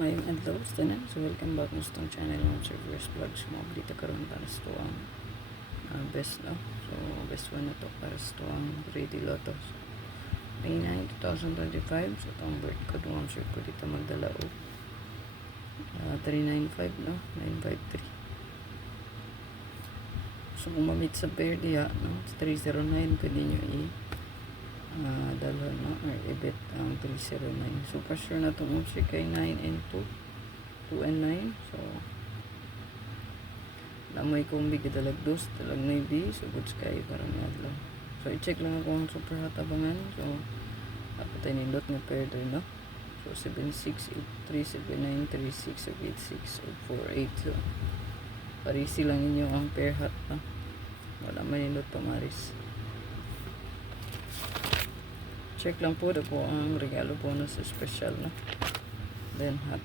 Mayong adlaw sa tanan. So welcome back sa itong channel ng Servers Vlogs. Mga balita karon para sa ito ang best, no? So best one na to para sa ito ang ready loto. So, May 9, 2025. So itong birth code mo sure ko dito magdala o 395, no? 953. So kung mamit sa pair diya, no? 309 pwede nyo dalhan, no? Or ibit ang 309. So for sure na itong option kay 9 and 2 and 9. So namoy kong bigidalag dos talag may B. So goods kayo parang adlaw. So i-check lang ako ang super hatabangan. So dapat tayo nindot nga pair din, no? So 76, 83, 79, 36, 86, 48. So parisi lang ninyo ang pair hat, no? Wala man nindot pamaris. Check lang po ako ang regalo bonus special, no? Then hat.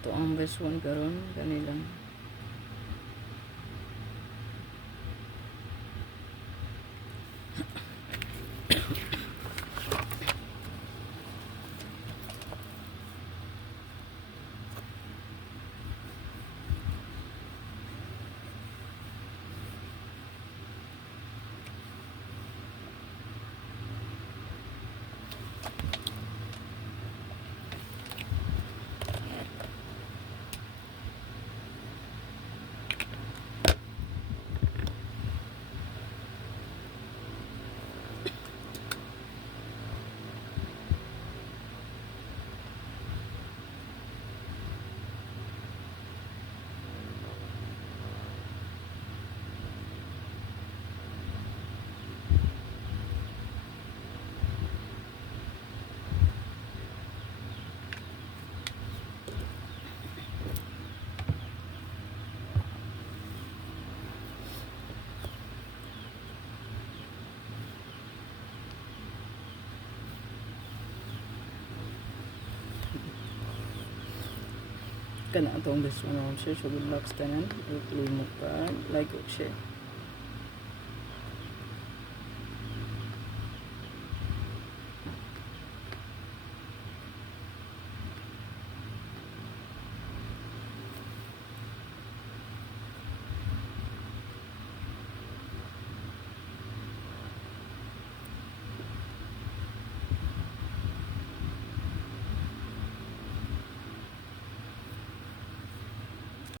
Ito ang best one karon kanilang. Kana itong best one. So good luck sa tanan. I-claim mo pa. Like o share.